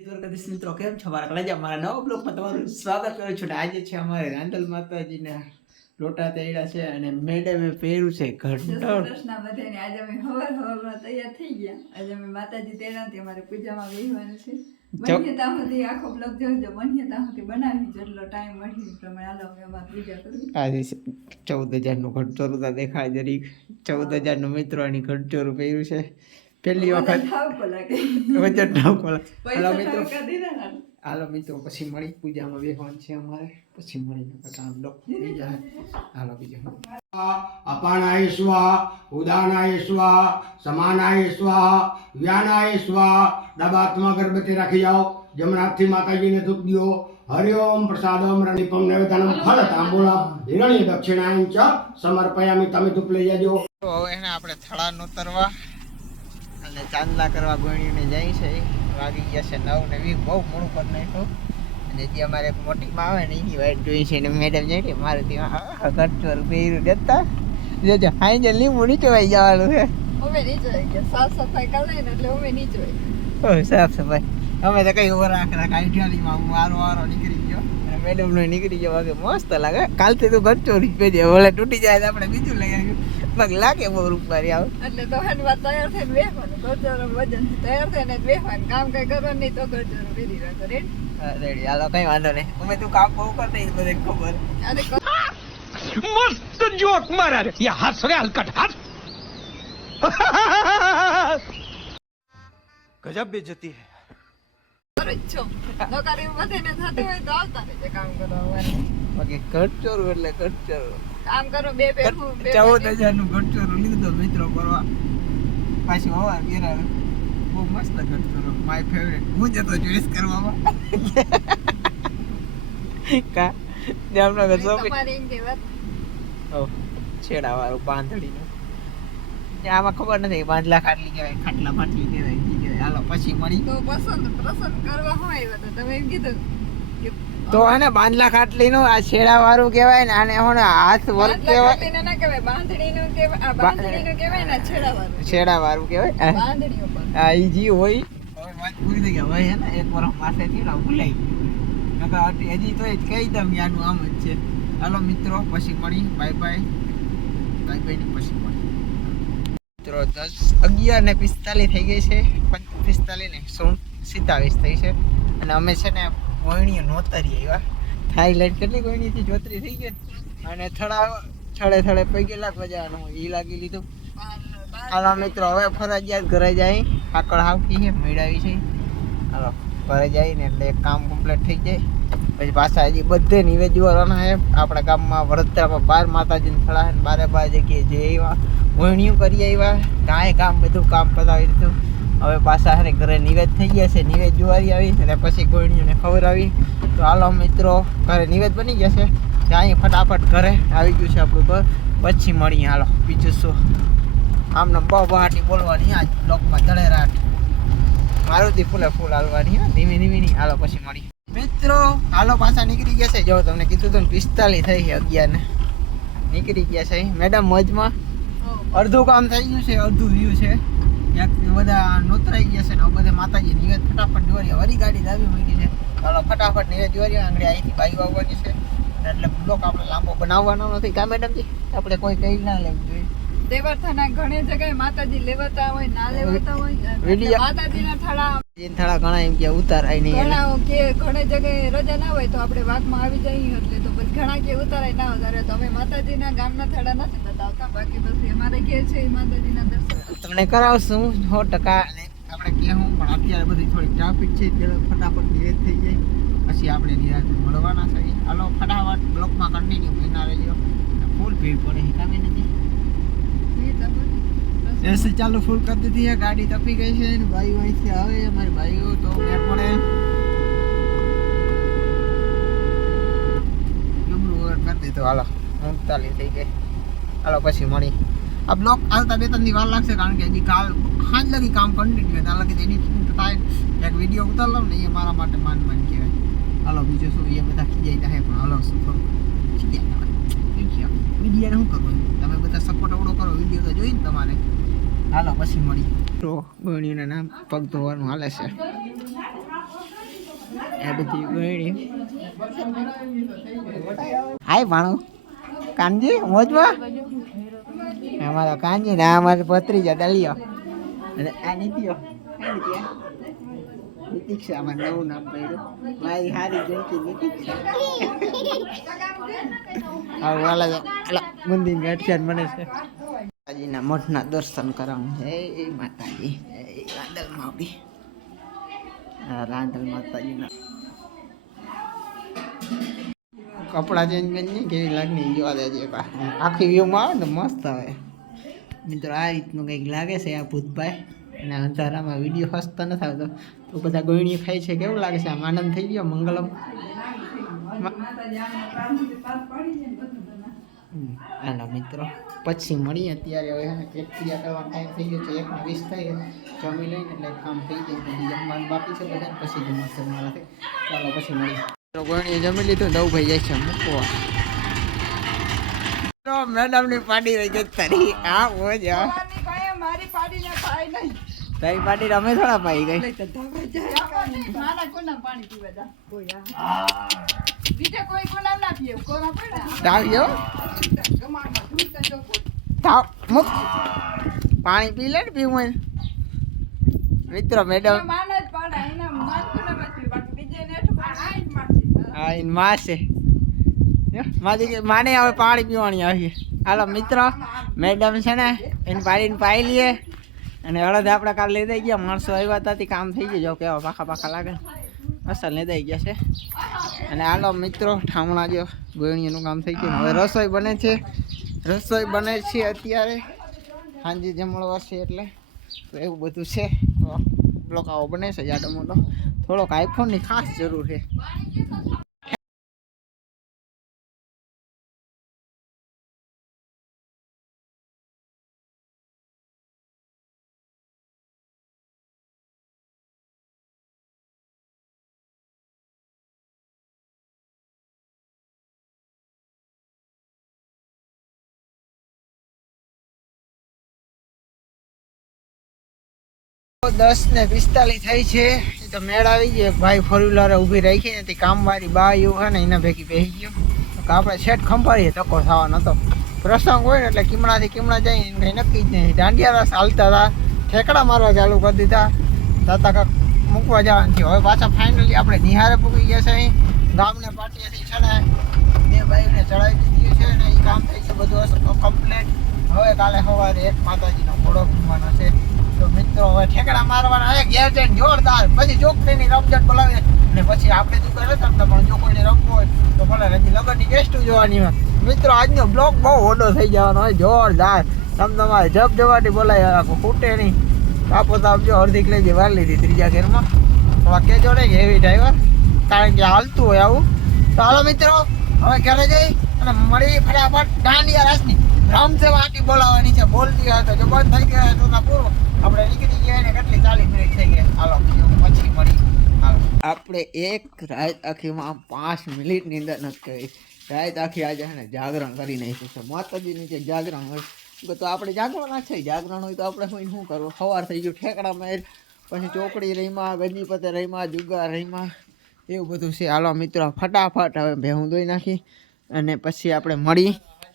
દ્વારકાધીશ મિત્રો કેમ છો? મારા કલેજા મારા નવા બ્લોગમાં તમારું સ્વાગત કરું છું. આજે છે અમારે રાંદલ માતાજીના લોટા તૈયાર છે અને મેડમે પહેર્યું છે ઘંટો. કૃષ્ણ બધાને આજે અમે હવારમાં તૈયાર થઈ ગયા. આજે અમે માતાજી તેડાથી અમારે પૂજામાં બેસવાનું છે. બન્યતા સુધી આખો બ્લોગ જોજો. બન્યતા સુધી બનાવી જેટલો ટાઈમ મળી એ પ્રમાણે હાલો અમે અમારી પૂજા કરી. આજે 14,000નું ઘંટોરું તો દેખાય જરીક. 14,000નું મિત્રોની ઘંટોરું પહેર્યું છે. પહેલી વખત ઠાવકો લાગે વજન ઠાવકો લાગે. પૈસા હાલો મિત્રો પછી મળી પૂજામાં બેસવાનું છે અમારે. પછી મળીને પછી બ્લોગ થઈ જાય. હાલો બીજું અપાનાય સ્વાહા ઉદાનાય સ્વાહા સમાનાય સ્વાહા વ્યાનાય સ્વાહા. ડાબાતમાં ગરબતી રાખી જાઓ. જમણાથી માતાજીને ધૂપ દો. હરિઓમ પ્રસાદમ રણિપમ નૈવેદ્યમ ફલ તાંબૂલમ હિરણ્ય દક્ષિણાયં ચ સમર્પયામિ. તમે ધૂપ લઈ જાજો. તો હવે એને આપણે થળા નોતરવા અને ચાંદલા કરવા ગોણીને જાય છે. વાગી ગયા છે 9 ને 20. બહુ મોડું કરી નાખ્યું. અને જે અમારે એક મોટી માં આવે ને એની વાઈટ જોઈ છે ને મેડમ જાય મારે ત્યાં ઘટચોર પહેર્યું દેતા જોજો. હાઈ જે લીંબુ નીચે વાઈ જવાનું છે. અમે નીચે આવી ગયા. સાફ સફાઈ કરી ને એટલે અમે નીચે આવી ગયા. ઓ સાફ સફાઈ અમે તો કઈ ઓવર રાખા આઈડિયાલીમાં વારો નીકળી ગયો અને મેડમ નો નીકળી ગયો. વાગે મસ્ત લાગે. કાલથી તો ઘટચોરી જ પહેરી ઓલે તૂટી જાય તો આપણે બીજું લઈ આવ્યું. પગ લાગે બહુ રૂપારી આવે એટલે તો હનવા તૈયાર થઈને બેસવાનું. ઘરચોરો વજન તૈયાર થઈને બેસવાનું. કામ કઈ કરવાનું નહીં તો ઘરચોરો પહેરી રાખો. રેડી હાલો કઈ વાંધો નહીં. અમે તું કામ બહુ કરતા એ બધે ખબર. मस्त जोक मारा रे ये हंस रे हलकट हंस गजब बेइज्जती है નોકરી બધીને થતી હોય તો આવતા રહેજે કામ કરવા. બાકી ઘટચોરું એટલે ઘટચોરું. કામ કરો બે ભેગું 14,000નું ઘટચોરું લીધું મિત્રો કરવા. પાછી હવા ગેરા બહુ મસ્ત ઘટચોરું. My favourite. હું જતો ચોઈસ કરવામાં કા જામનગર શોપિંગ તમારી એમ કહેવાત. છેડા વાળું બાંધડીનું. આમાં ખબર નથી બાંધલા ખાટલી કહેવાય ખાટલા ફાટલી કહેવાય ઈ કહેવાય. હાલો પછી મળી તો પસંદ કરવા હોય આવ્યા તો તમે એમ કીધું કે તો આને બાંધલા ખાટલી નું આ છેડા વાળું કહેવાય ને આને હું હાથ વર્ક કહેવાય. બાંધણીને ના કહેવાય બાંધણીનું કહેવાય. આ બાંધણીનું કહેવાય ને છેડાવાળું છેડા વાળું કહેવાય. બાંધણી ઉપર આ ઈ જી હોય. હવે વાત પૂરી થઈ ગઈ. હવે હે ને એક વર્ષ માથે થી ભૂલાઈ ગયું. હજી તો જ કહી દઉં આનું આમ જ છે. હાલો મિત્રો પછી મળી. બાય બાય બાય બાય ને પછી મળી મિત્રો. 11:45 થઈ ગઈ છે. 45 ને 27 થઈ છે અને અમે છે ને ગોયણીઓ નોતરી આવ્યા. થાઈલેન્ડ કેટલી ગોયણીથી જોતરી થઈ ગઈ અને થડે પૈગેલા બજારનું ઈ લાગી લીધું. હાલો મિત્રો હવે ફરજિયાત ઘરે જાય. આકળ હાવકી છે મેળાવી છે. હાલો ઘરે જઈને એટલે એક કામ કમ્પ્લીટ થઈ જાય. પછી પાછા હજી બધે નિવેદવાના છે. આપણા ગામમાં વડોદરામાં 12 માતાજીને થળા છે. 12 જગ્યાએ જે આવ્યા વણિયું કરી આવ્યા. ગાય કામ બધું કામ પતાવી દીધું. હવે પાછા છે ઘરે નિવેદ થઈ ગયા છે. નિવેદ જોવારી આવી અને પછી ગોળણીઓને ખબર આવી. તો હાલો મિત્રો ઘરે નિવેદ બની ગયા છે. ત્યાં ફટાફટ ઘરે આવી ગયું છે આપણું ઘર. પછી મળીએ. હાલો બીજું શું આમને બહાટી બોલવાની આ બ્લોકમાં જળેરાટ મારુતિ ફૂલે ફૂલ હાલવાની ધીમી નહીં. હાલો પછી મળી મિત્રો. હાલો પાછા નીકળી ગયા છે. જો તમને કીધું હતું 45 થઈ છે. 11 ને નીકળી ગયા છે. મેડમ મોજમાં. અડધું કામ થઈ ગયું છે. અડધું રહ્યું છે. બધા નોતરાઈ ગયા છે ને બધે માતાજી નિવેદ ફટાફટ જોરી વરી ગાડી લાવી મૂકી છે. હાલો ફટાફટ નિવેદ જોરી આંગળી અહીંથી બાઈ આવવાની છે એટલે બ્લોક આપણે લાંબો બનાવવાનો નથી. કા મેડમજી આપણે કોઈ કહી ના લેવું જોઈએ. દેવરથાના ઘણી જગ્યાએ માતાજી લેવાતા હોય ના લેવાતા હોય. માતાજીના થળા ઘણા એમ કે ઉતારાય નહીં. ઘણા કે ઘણી જગ્યાએ રજા ના હોય તો આપણે વાતમાં આવી જઈએ એટલે તો પછી ઘણા કે ઉતારાય ના ઉતારે તો અમે માતાજીના ગામના થળા નથી બતાવતા. બાકી પછી અમારે કે છે માતાજીના દર્શન તમને કરાવશું 100%. અને આપણે કહેવું પણ અત્યારે બધી થોડી ટ્રાફિક છે એટલે ફટાફટ નિવેદ થઈ જાય પછી આપણે નિરાતે મળવાના છે. હાલો ફટાફટ બ્લોકમાં કન્ટિન્યુ બના રહેજો. ફૂલ ભીડ પડે તમે નથી એસી ચાલુ ફૂલ કરી દીધી છે. ગાડી તપી ગઈ છે ને ભાઈઓ અહીંથી આવે અમારી ભાઈઓ તો મેં પડે ડુબરું ઓવર કરી દીધો. હાલો 39 થઈ ગઈ. હાલો પછી મળી. આ બ્લોક આવતા 2-3 દી વાર લાગશે કારણ કે હજી કાલ સાંજ લગી કામ કન્ટિન્યુ ત્યાં લગી એડિટિંગ થાય. એક વિડીયો ઉતાર લઉં ને એ મારા માટે માન કહેવાય. હાલો બીજું શું એ બધા ખીજાઈ થાય પણ હાલો શું કરું વિડીયોને શું કરવું. તમે બધા સપોર્ટ અવડો કરો વિડીયો તો જોઈને તમારે. હાલો પછી મળી. તો ગણીઓના નામ પગ ધોવાનું હાલે છે. આ બધી ગોળી હાય ભાણું કાનજી મોજમાં અમારો કાનજી ને અમારે ભત્રીજા દલિયો અને આ નીતિયો નીતિક્ષા માં નવું નામ પડ્યું મારી હારી જણકી નીતિક્ષા હવે વાલા મંદિર બેઠ્યા મને છે માતાજીના મઠના દર્શન કરાવું છે એ માતાજી એ રાંદલ માવડી રાંદલ માતાજીના કપડા ચેન્જ કરીને કેવી લાગણી જોવા દેજે આખી વ્યૂમાં આવે ને મસ્ત આવે મિત્રો આ રીતનું કંઈક લાગે છે આ ભૂતભાઈ અને અંધારામાં વિડીયો હસતો નથી આવતો તો બધા ગોળીઓ ખાય છે કેવું લાગે છે આમ આનંદ થઈ ગયો મંગલમ હાલો મિત્રો પછી મળીએ અત્યારે હવે કેક ક્રિયા કરવાનો ટાઈમ થઈ ગયો છે 1:20 થઈ જમી લઈને એટલે કામ થઈ જાય જમવાનું બાકી છે બધા પછી જમશે મારાથી ચાલો પછી મળીએ ગોળીઓ જમી લીધું દઉં ભાઈ જાય છે મૂકવા મેડમ ની પાડી રહી ગઈ તારી આ ઓજ મારી પાડી ને પાઈ નહીં તારી પાડી રમે થોડા પાઈ ગઈ મારા કોના પાણી પીવા કોઈ બીજે કોઈ કોના ના પીએ કોના પડ્યા તાવ્યો તાવ મુક પાણી પી લે ને પીવું મિત્રો મેડમ માન જ પાડા એના માન કોના બાકી બાકી બીજે નેઠ આઈન મારશે હા ઇન માસે માજી કે માને હવે પાણી પીવાની આવી હાલો મિત્રો મેડમ છે ને એને પાડીને પાઈ લઈએ અને હળદ આપણે કાલ લઈ દઈ ગયા માણસો આવ્યા હતા કામ થઈ ગયું જો કેવા પાખા પાખા લાગે અસલ લઈ દઈ ગયા છે અને હાલો મિત્રો ઠામણા જો ગોળીનું કામ થઈ ગયું હવે રસોઈ બને છે અત્યારે સાંજે જમણવાર છે એટલે તો એવું બધું છે તો બ્લોક આવો બને છે જાડો મોટો થોડોક આઈફોનની ખાસ જરૂર છે દસ ને 45 થઈ છે તો મેળ આવી ગયો ભાઈ ફોર વ્હીલર ઊભી રાખી ને કામવાળી બા એવું છે ને એના ભેગી બેસી ગયો તો આપણે છેટ ખંભાળીએ ધક્કો થવાનો હતો પ્રસંગ હોય ને એટલે કિમણાથી કિમણા જઈને કંઈ નક્કી જ નહીં દાંડિયા રસ હાલતા હતા ઠેકડા મારવા ચાલુ કરી દીધા દાતા કાક મૂકવા જવાનું થયું હવે પાછા ફાઇનલી આપણે નિહારે પૂકી ગયા છે અહીં ગામને પાટીએથી છે ને બે ભાઈને ચડાવી દીધી છે ને એ કામ થઈ છે બધું કમ્પ્લેટ હવે કાલે સવારે એક માતાજીનો ઘોડો ઘૂમવાનો છે તો મિત્રો હવે ઠેકડા મારવાના હે ઘેર જઈને જોરદાર પછી ચોકડીની રમઝટ બોલાવીએ ને પછી આપણે તો કરે તમને પણ જો કોઈને રમવું હોય તો ભલે હજી લગનની ગેસ્ટો જોવાની હોય મિત્રો આજનો બ્લોગ બહુ ઓડો થઈ જવાનો હોય જોરદાર તમારે જબ જવાટી બોલાવી રાખો ખૂટે નહીં તાપો તાપ જો અડધી કિલો વાર લીધી ત્રીજા ગેરમાં થોડા કેજો ને હેવી ડ્રાઈવર કારણ કે હાલતું હોય આવું તો હાલો મિત્રો હવે ઘરે જઈ અને મળી ફટાફટ દાંડિયા રાસની રામસેવા આટી બોલાવવાની છે બોલતી હોય તો જો બંધ થઈ ગયા તો પૂરો આપણે નીકળી ગયા ને કેટલી 40 મિનિટ થઈ ગયા હાલો પછી મળી હાલો આપણે એક રાત આખીમાં 5 મિનિટની અંદર નથી કરી રાત આખી આજે છે ને જાગરણ કરી નાખ્યું છે માતાજીની જે જાગરણ હોય તો આપણે જાગવાના છે જાગરણ હોય તો આપણે કોઈ શું કરવું સવાર થઈ ગયું ઠેકડા માર પછી ચોકડી રહીમાં ગંજીપતે રહીમાં જુગાર રહીમાં એવું બધું છે હાલો મિત્રો ફટાફટ હવે ભેહું ધોઈ નાખી અને પછી આપણે મળી